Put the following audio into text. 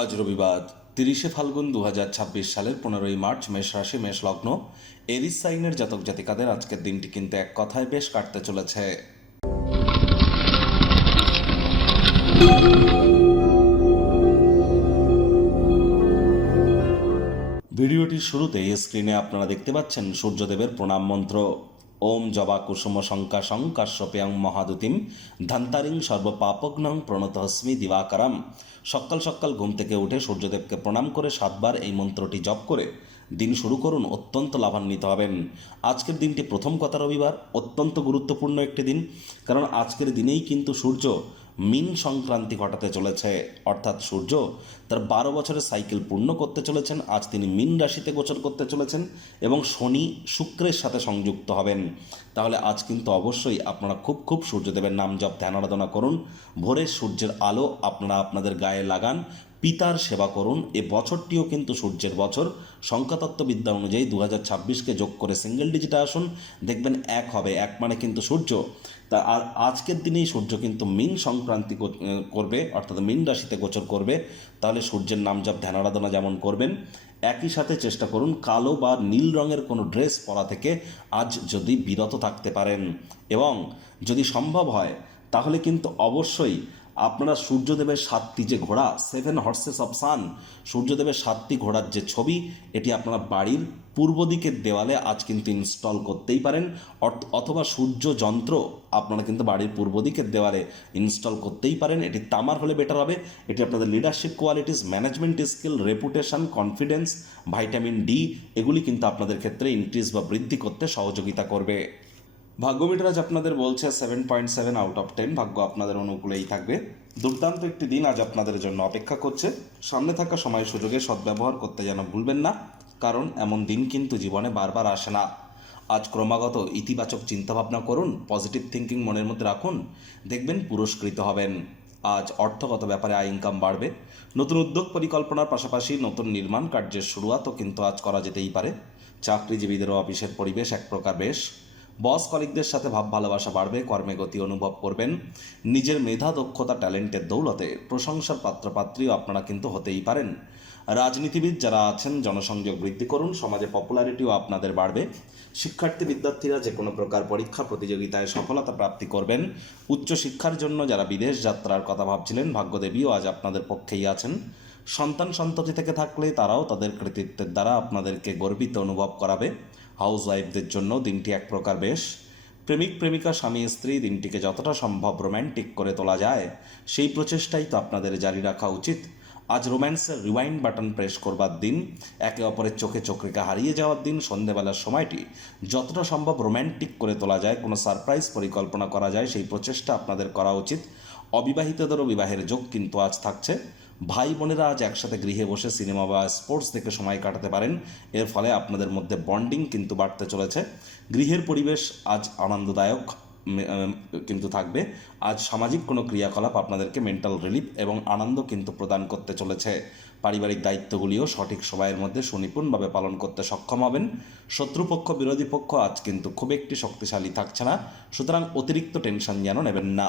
আজ রবিবার 30শে ফাল্গুন 2026 সালের 15ই মার্চ, মেষ রাশি, মেষ লগ্ন, এরিস সাইনের জাতক জাতিকাদের আজকের দিনটি কিন্তু এক কথায় বেশ কাটতে চলেছে। ভিডিওটির শুরুতেই স্ক্রিনে আপনারা দেখতে পাচ্ছেন সূর্যদেবের প্রণাম মন্ত্র। ওম জবা কুসুম শঙ্কাশং কাশ্যপেয়ং মহাদুতিম ধন্তারিং সর্বপাপগ্নং প্রণতহস্মি দিবাকরম। সকাল সকাল ঘুম থেকে উঠে সূর্যদেবকে প্রণাম করে 7 বার এই মন্ত্রটি জপ করে দিন শুরু করুন, অত্যন্ত লাভান্বিত হবেন। আজকের দিনটি প্রথম কথা রবিবার, অত্যন্ত গুরুত্বপূর্ণ একটি দিন, কারণ আজকের দিনেই কিন্তু সূর্য মীন সংক্রান্তি ঘটাতে চলেছে, অর্থাৎ সূর্য তার 12 বছরের সাইকেল পূর্ণ করতে চলেছেন। আজ তিনি মীন রাশিতে গোচর করতে চলেছেন এবং শনি শুক্রের সাথে সংযুক্ত হবেন। তাহলে আজ কিন্তু অবশ্যই আপনারা খুব সূর্যদেবের নাম জপ ধ্যান আরাধনা করুন। ভোরের সূর্যের আলো আপনারা আপনাদের গায়ে লাগান, পিতার সেবা করুন। এ বছরটিও কিন্তু সূর্যের বছর। সংখ্যাতত্ত্ববিদ্যা অনুযায়ী 2026কে যোগ করে সিঙ্গেল ডিজিটে আসুন, দেখবেন এক হবে। এক মানে কিন্তু সূর্য। তা আর আজকের দিনেই সূর্য কিন্তু মীন সংক্রান্তি করবে, অর্থাৎ মীন রাশিতে গোচর করবে। তাহলে সূর্যের নাম জপ ধ্যান আরাধনা যেমন করবেন, একই সাথে চেষ্টা করুন কালো বা নীল রঙের কোনো ড্রেস পরা থেকে আজ যদি বিরত থাকতে পারেন, এবং যদি সম্ভব হয় তাহলে কিন্তু অবশ্যই আপনারা সূর্যদেবের 7টি যে ঘোড়া, 7 হর্সেস অফ সান, সূর্যদেবের 7টি ঘোড়ার যে ছবি, এটি আপনারা বাড়ির পূর্ব দিকের দেওয়ালে আজ কিন্তু ইনস্টল করতেই পারেন, অথবা সূর্য যন্ত্র আপনারা কিন্তু বাড়ির পূর্ব দিকের দেওয়ালে ইনস্টল করতেই পারেন। এটি তামার হলে বেটার হবে। এটি আপনাদের leadership qualities, management skill, reputation, confidence, vitamin D এগুলি কিন্তু আপনাদের ক্ষেত্রে ইনক্রিজ বা বৃদ্ধি করতে সহযোগিতা করবে। ভাগ্যমিটার আজ আপনাদের বলছে 7.7 আউট অফ 10। ভাগ্য আপনাদের অনুকূলেই থাকবে। দুর্দান্ত একটি দিন আজ আপনাদের জন্য অপেক্ষা করছে। সামনে থাকা সময় সুযোগে সদ্ব্যবহার করতে যেন ভুলবেন না, কারণ এমন দিন কিন্তু জীবনে বারবার আসে না। আজ ক্রমাগত ইতিবাচক চিন্তাভাবনা করুন, পজিটিভ থিঙ্কিং মনের মধ্যে রাখুন, দেখবেন পুরস্কৃত হবেন। আজ অর্থগত ব্যাপারে আয় ইনকাম বাড়বে। নতুন উদ্যোগ পরিকল্পনার পাশাপাশি নতুন নির্মাণ কার্যের শুরুয়াতও কিন্তু আজ করা যেতেই পারে। চাকরিজীবীদেরও অফিসের পরিবেশ এক প্রকার বেশ। বস কলিগদের সাথে ভাব ভালোবাসা বাড়বে, কর্মে গতি অনুভব করবেন। নিজের মেধা, দক্ষতা, ট্যালেন্টের দৌলতে প্রশংসার পাত্রপাত্রীও আপনারা কিন্তু হতেই পারেন। রাজনীতিবিদ যারা আছেন জনসংযোগ বৃদ্ধি করুন, সমাজে পপুলারিটিও আপনাদের বাড়বে। শিক্ষার্থী বিদ্যার্থীরা যে কোনো প্রকার পরীক্ষা প্রতিযোগিতায় সফলতা প্রাপ্তি করবেন। উচ্চশিক্ষার জন্য যারা বিদেশ যাত্রার কথা ভাবছিলেন, ভাগ্যদেবীও আজ আপনাদের পক্ষেই আছেন। সন্তান সন্ততি থেকে থাকলে তারাও তাদের কৃতিত্বের দ্বারা আপনাদেরকে গর্বিত অনুভব করাবে। হাউস ওয়াইফদের জন্য দিনটি এক প্রকার বেশ। প্রেমিক প্রেমিকা, স্বামী স্ত্রী দিনটিকে যতটা সম্ভব রোম্যান্টিক করে তোলা যায় সেই প্রচেষ্টাই তো আপনাদের জারি রাখা উচিত। আজ রোম্যান্সের রিওয়াইন্ড বাটন প্রেস করবার দিন, একে অপরের চোখে চোখ রেখে হারিয়ে যাওয়ার দিন। সন্ধেবেলার সময়টি যতটা সম্ভব রোম্যান্টিক করে তোলা যায়, কোনো সারপ্রাইজ পরিকল্পনা করা যায় সেই প্রচেষ্টা আপনাদের করা উচিত। অবিবাহিতদেরও বিবাহের যোগ কিন্তু আজ থাকছে। ভাই বোনেরা আজ একসাথে গৃহে বসে সিনেমা বা স্পোর্টস দেখে সময় কাটাতে পারেন। এর ফলে আপনাদের মধ্যে বন্ডিং কিন্তু বাড়তে চলেছে। গৃহের পরিবেশ আজ আনন্দদায়ক কিন্তু থাকবে। আজ সামাজিক কোনো ক্রিয়াকলাপ আপনাদেরকে মেন্টাল রিলিফ এবং আনন্দ কিন্তু প্রদান করতে চলেছে। পারিবারিক দায়িত্বগুলিও সঠিক সময়ের মধ্যে সুনিপুণভাবে পালন করতে সক্ষম হবেন। শত্রুপক্ষ, বিরোধী পক্ষ আজ কিন্তু খুব একটি শক্তিশালী থাকছে না, সুতরাং অতিরিক্ত টেনশন যেন নেবেন না।